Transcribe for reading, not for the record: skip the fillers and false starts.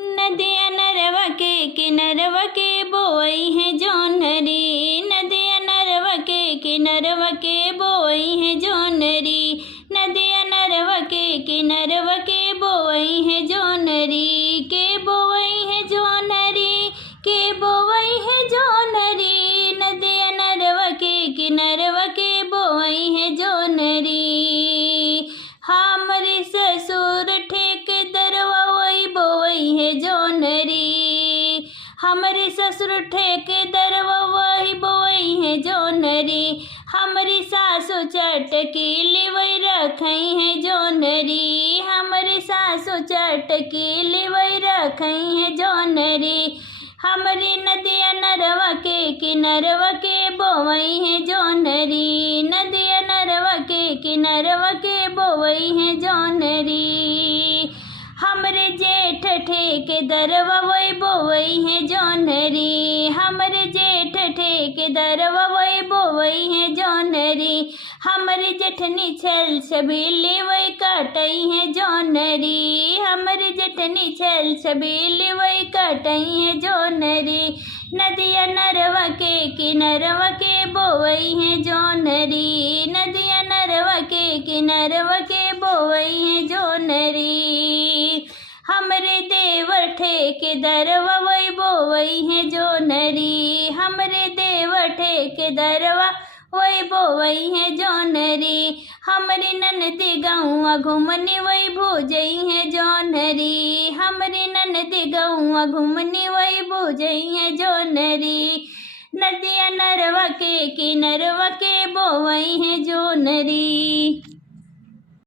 नदिया नरवा के किनरवा के बोई है जोनरी, नदिया नरवा के किनरवा के बोई है जोनरी, नदिया नरवा के किनरवा के बोई है जोनरी, के बोई है जोनरी, के बोई है जोनरी, नदिया नरवा के किनरवा के बोई है जोनरी। हमरे ससुर ठेकेदरवा वही बोई है जोनरी, हमरे ससुर ठेकेदरवा वही बोई है जोनरी, हमरी सासु चटकी लिवई रखई है जोनरी, हमरी सासु चटकी लिवई रखई है जोनरी, हमरी नदिया नरवा के किनरवा के बोवई है जोनरी, नदिया नरवा के किनरवा के बोवई है जोनरी। हमरे जेठ ठेकेदरवा वही बोवई है जोनरी, हमरे जेठ ठेकेदरवा वही बोवई है जोनरी, हमरी जेठनी छल छबीली वही काटई है जोनरी, हमरी जेठनी छल छबीली वही काटई है जोनरी, नदिया नरवा के किनरवा के बोवई है जोनरी, नदिया नरवा के किनरवा के बोवई है जोनरी। हमरे देवर ठेकेदरवा वही बोवई है जोनरी, हमरे देवर ठेकेदरवा वही बोवई है जोनरी, हमरी ननदी गौआ घुमनी वही भूजई है जोनरी, हमरी ननदी गौआ घुमनी वही भूजई है जोनरी, नदिया नरवा के किनरवा के बोवई है जोनरी।